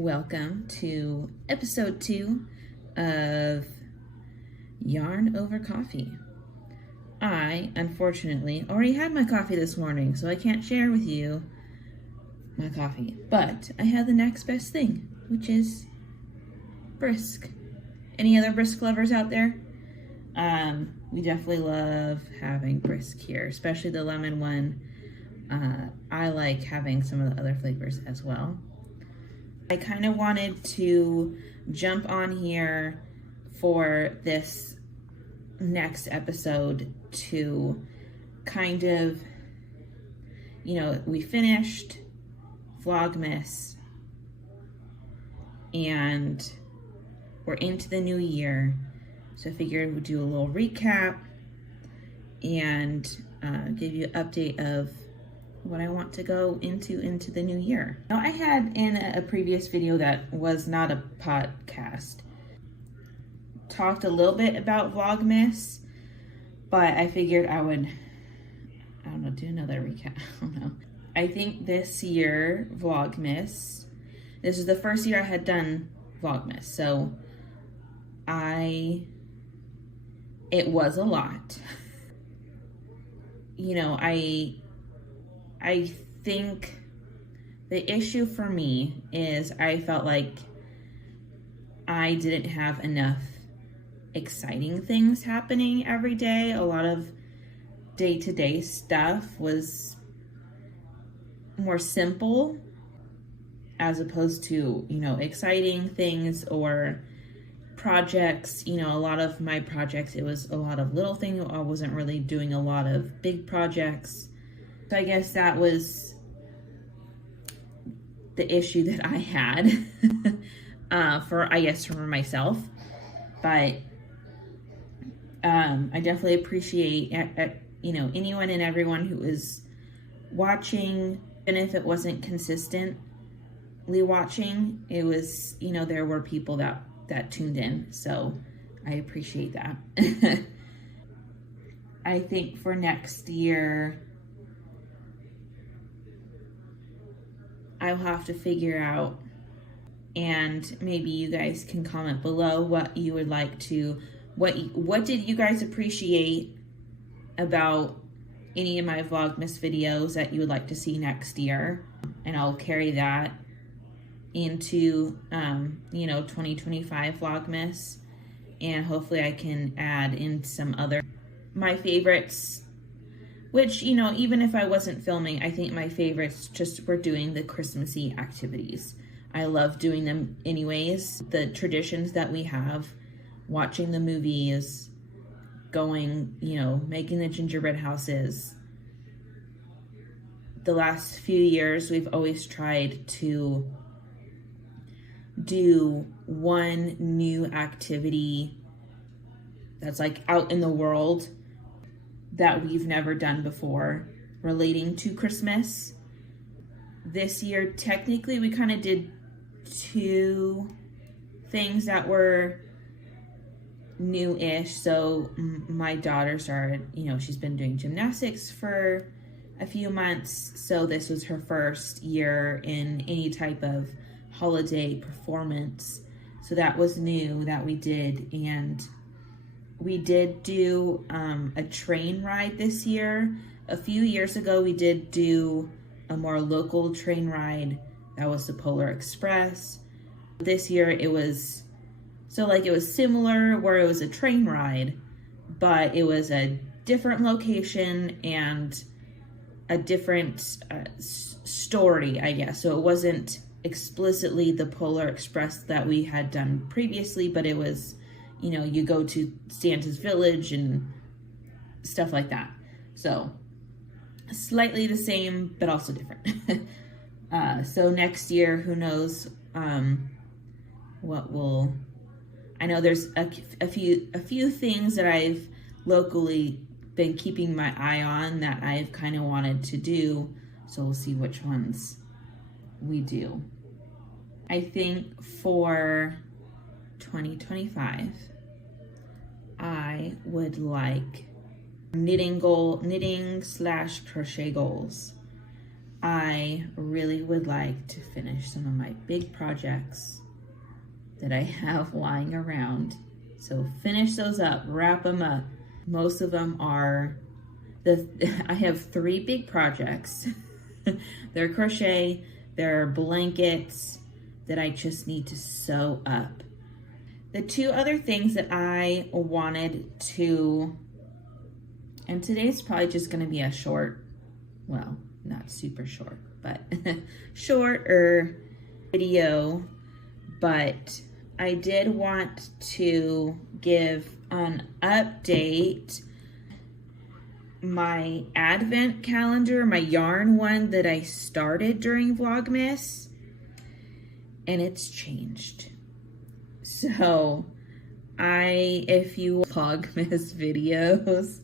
Welcome to episode 2 of Yarn Over Coffee. I, unfortunately, already had my coffee this morning, so I can't share with you my coffee. But I have the next best thing, which is brisk. Any other brisk lovers out there? We definitely love having brisk here, especially the lemon one. I like having some of the other flavors as well. I kind of wanted to jump on here for this next episode to kind of, we finished Vlogmas and we're into the new year. So I figured we'd do a little recap and give you an update of what I want to go into the new year. Now, I had in a previous video that was not a podcast talked a little bit about Vlogmas, but I figured I would, do another recap. I don't know. I think this year, Vlogmas, this is the first year I had done Vlogmas, so it was a lot. I think the issue for me is I felt like I didn't have enough exciting things happening every day. A lot of day-to-day stuff was more simple as opposed to, exciting things or projects. A lot of my projects, it was a lot of little things. I wasn't really doing a lot of big projects. So I guess that was the issue that I had for myself. But I definitely appreciate, anyone and everyone who is watching, and if it wasn't consistently watching, it was, there were people that tuned in. So I appreciate that. I think for next year, I'll have to figure out, and maybe you guys can comment below what you would like to, what did you guys appreciate about any of my Vlogmas videos that you would like to see next year, and I'll carry that into 2025 Vlogmas, and hopefully I can add in some other my favorites, which, even if I wasn't filming, I think my favorites just were doing the Christmassy activities. I love doing them anyways. The traditions that we have, watching the movies, going, making the gingerbread houses. The last few years, we've always tried to do one new activity that's like out in the world that we've never done before relating to Christmas. This year, technically, we kind of did 2 things that were new-ish. So my daughter started, she's been doing gymnastics for a few months. So this was her first year in any type of holiday performance. So that was new that we did. And we did do a train ride this year. A few years ago, we did do a more local train ride. That was the Polar Express. This year, it was similar where it was a train ride, but it was a different location and a different story, I guess. So it wasn't explicitly the Polar Express that we had done previously, but it was, you go to Santa's village and stuff like that. So slightly the same, but also different. So next year, who knows what will... I know there's a few things that I've locally been keeping my eye on that I've kind of wanted to do. So we'll see which ones we do. I think for 2025, I would like knitting/crochet goals. I really would like to finish some of my big projects that I have lying around. So finish those up, wrap them up. Most of them are, I have 3 big projects. They're crochet, they're blankets that I just need to sew up. The 2 other things that I wanted to, and today's probably just gonna be a short, well, not super short, but shorter video, but I did want to give an update. My advent calendar, my yarn one that I started during Vlogmas, and it's changed. So if you Vlogmas videos,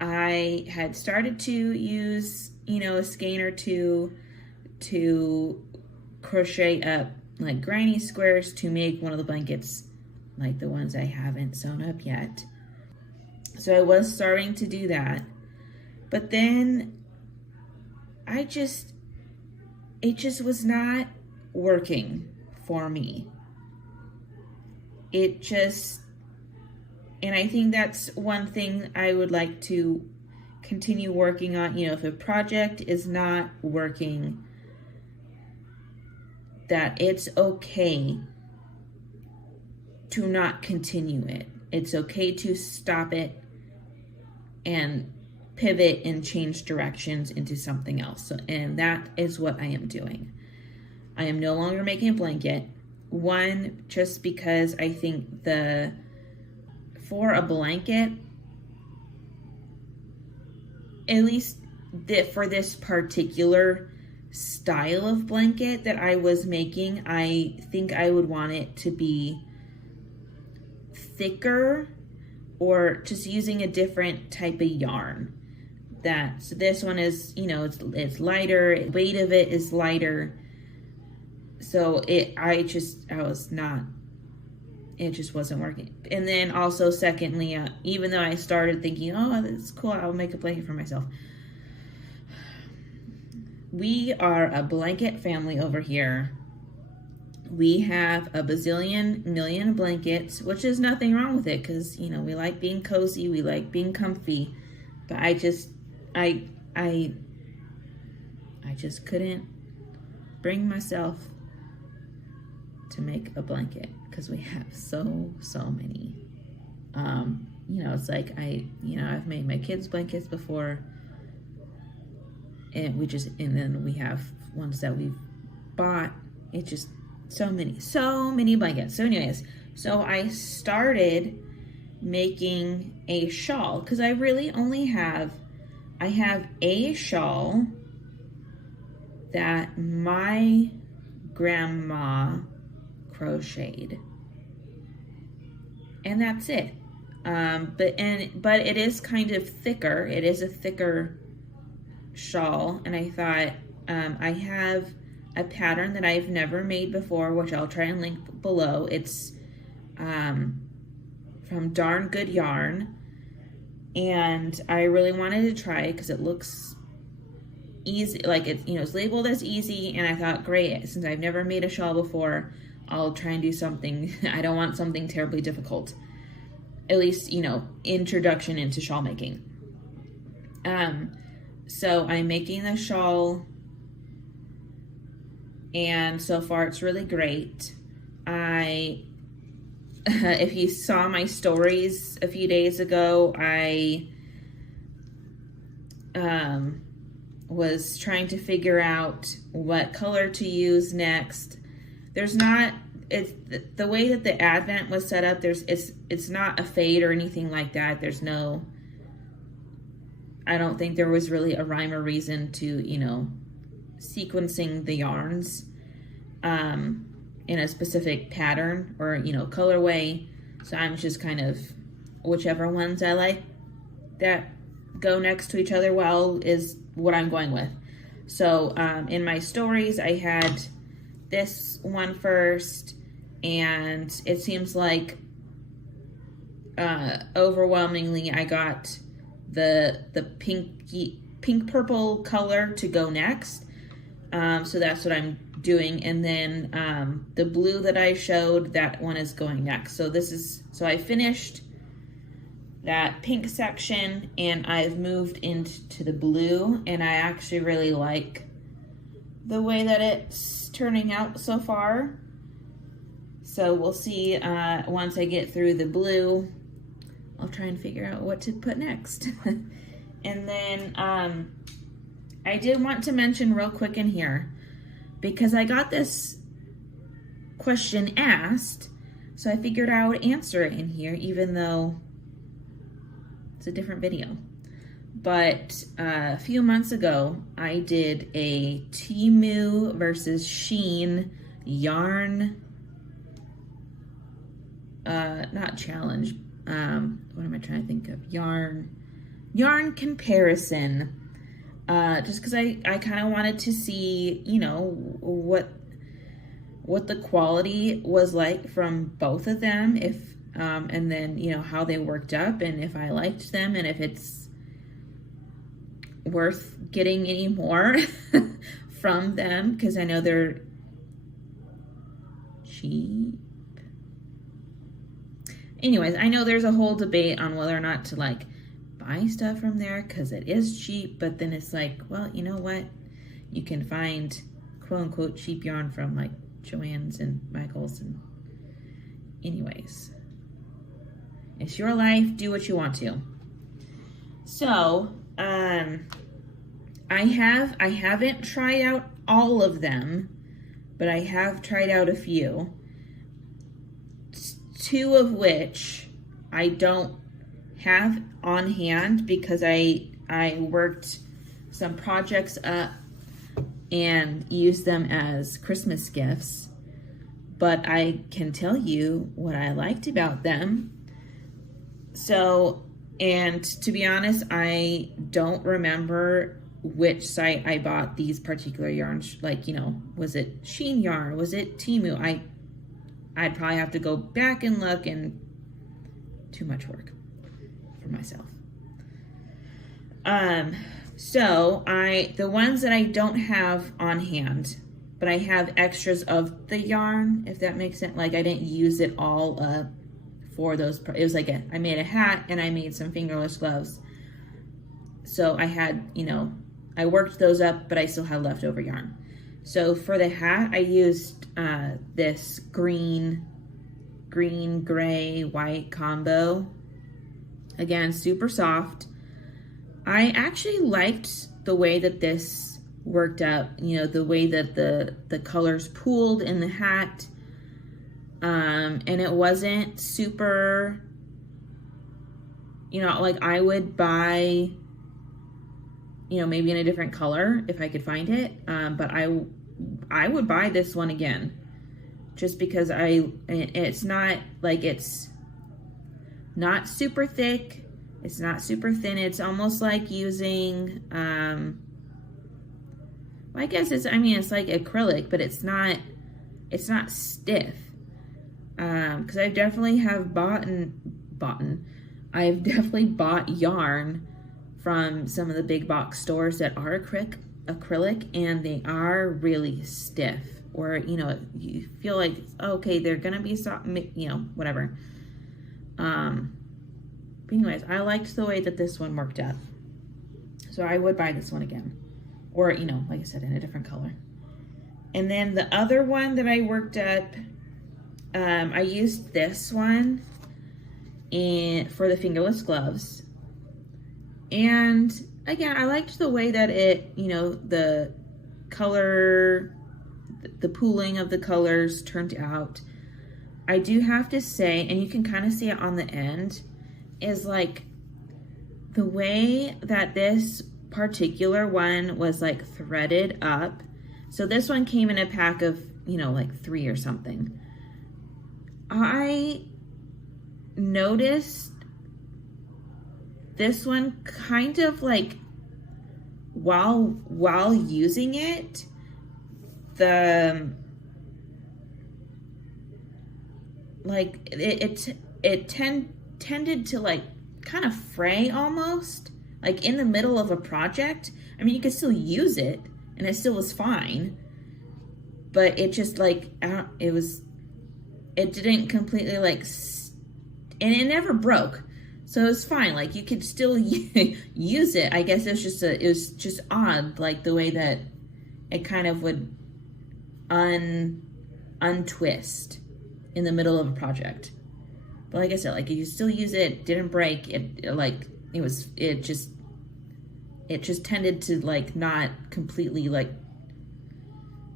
I had started to use, a skein or 2 to crochet up like granny squares to make one of the blankets like the ones I haven't sewn up yet. So I was starting to do that, but then it just was not working for me. And I think that's one thing I would like to continue working on. If a project is not working, that it's okay to not continue it. It's okay to stop it and pivot and change directions into something else. And that is what I am doing. I am no longer making a blanket. One, just because I think for a blanket, at least for this particular style of blanket that I was making, I think I would want it to be thicker, or just using a different type of yarn. So this one is, it's lighter, the weight of it is lighter. So it just wasn't working. And then also secondly, even though I started thinking, oh, that's cool, I'll make a blanket for myself. We are a blanket family over here. We have a bazillion million blankets, which is nothing wrong with it, because we like being cozy, we like being comfy. But I just couldn't bring myself to make a blanket because we have so many. It's like I've made my kids' blankets before, and then we have ones that we've bought. It just so many blankets. So anyways, so I started making a shawl because I really only have a shawl that my grandma crocheted, and that's it. But it is kind of thicker. It is a thicker shawl, and I thought I have a pattern that I've never made before, which I'll try and link below. It's from Darn Good Yarn, and I really wanted to try it because it looks easy, like it's labeled as easy, and I thought, great, since I've never made a shawl before, I'll try and do something. I don't want something terribly difficult, at least introduction into shawl making. So I'm making the shawl, and so far it's really great. If you saw my stories a few days ago, I was trying to figure out what color to use next. It's the way that the Advent was set up, it's not a fade or anything like that. I don't think there was really a rhyme or reason to, sequencing the yarns in a specific pattern or, colorway. So I'm just kind of, whichever ones I like that go next to each other well is what I'm going with. So in my stories, I had this one first, and it seems like overwhelmingly I got the pink purple color to go next. So that's what I'm doing. And then the blue that I showed, that one is going next. So I finished that pink section and I've moved into the blue, and I actually really like the way that it's turning out so far. So we'll see once I get through the blue, I'll try and figure out what to put next. And then I did want to mention real quick in here, because I got this question asked, so I figured I would answer it in here, even though it's a different video. But a few months ago, I did a Temu versus Shein yarn, not challenge, what am I trying to think of? Yarn comparison. Just because I kind of wanted to see, you know, what the quality was like from both of them, if and then, you know, how they worked up, and if I liked them, and if it's worth getting any more from them, because I know they're cheap. Anyways, I know there's a whole debate on whether or not to like buy stuff from there because it is cheap, but then it's like, well, you know what? You can find quote unquote cheap yarn from like Joann's and Michael's, and anyways, it's your life, do what you want to. So, I haven't tried out all of them, but I have tried out a few. Two of which I don't have on hand because I worked some projects up and used them as Christmas gifts, but I can tell you what I liked about them. So, and to be honest, I don't remember which site I bought these particular yarns. Like, you know, was it Shein yarn? Was it Temu? I'd probably have to go back and look, and too much work for myself. So the ones that I don't have on hand, but I have extras of the yarn, if that makes sense. Like I didn't use it all up for those. It was like I made a hat and I made some fingerless gloves. So I had, you know, I worked those up, but I still had leftover yarn. So for the hat, I used this green, gray, white combo. Again, super soft. I actually liked the way that this worked up, you know, the way that the colors pooled in the hat. And it wasn't super, you know, like I would buy, you know, maybe in a different color if I could find it. But I would buy this one again, just because it's not like, it's not super thick. It's not super thin. It's almost like using, well, I guess it's like acrylic, but it's not stiff. Cause I've definitely I've definitely bought yarn from some of the big box stores that are acrylic, and they are really stiff, or, you know, you feel like, okay, they're gonna be soft, you know, whatever. But anyways, I liked the way that this one worked out, so I would buy this one again, or, you know, like I said, in a different color. And then the other one that I worked up, I used this one for the fingerless gloves. And again, I liked the way that it, you know, the color, the pooling of the colors turned out. I do have to say, and you can kind of see it on the end, is like the way that this particular one was like threaded up. So this one came in a pack of, you know, like 3 or something. I noticed this one kind of like, while using it, it tended to like kind of fray almost like in the middle of a project, I mean, you could still use it and it still was fine, but it just like, it didn't completely like, and it never broke. So it was fine. Like you could still use it. I guess it was just odd, like the way that it kind of would untwist in the middle of a project. But like I said, like you still use it, didn't break. It just tended to like not completely like,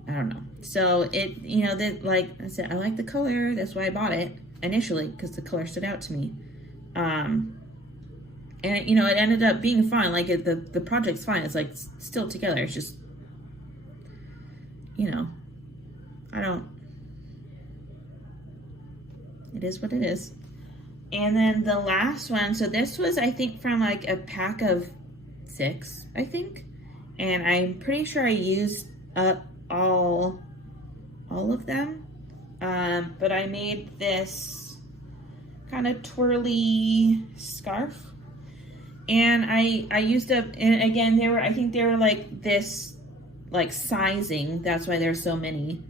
I don't know. So it, you know, that like I said, I like the color. That's why I bought it initially, because the color stood out to me. And you know, it ended up being fine. Like the project's fine. It's like still together. It's just, you know, it is what it is. And then the last one, so this was, I think, from like a pack of 6, I think. And I'm pretty sure I used up all of them. But I made this kind of twirly scarf. And I used up, and again, I think they were like this, like sizing. That's why there's so many.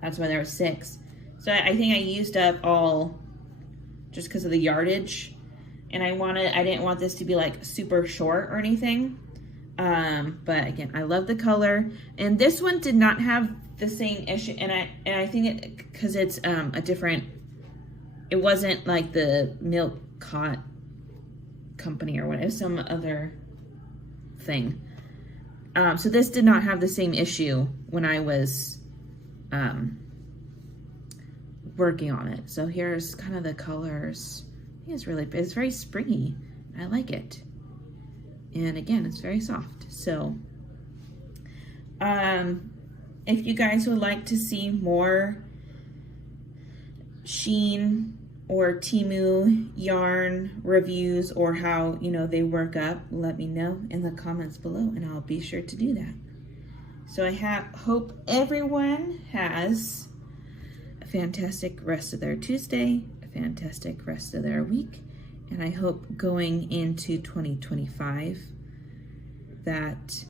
That's why there were 6. So I think I used up all just because of the yardage. And I didn't want this to be like super short or anything. But again, I love the color. And this one did not have the same issue. And I think because it's a different, it wasn't like the Milk Cot company or whatever, some other thing. So this did not have the same issue when I was working on it. So here's kind of the colors. I think it's very springy. I like it. And again, it's very soft. So if you guys would like to see more Shein or Temu yarn reviews, or how, you know, they work up, let me know in the comments below and I'll be sure to do that. So I hope everyone has a fantastic rest of their Tuesday, a fantastic rest of their week, and I hope going into 2025 that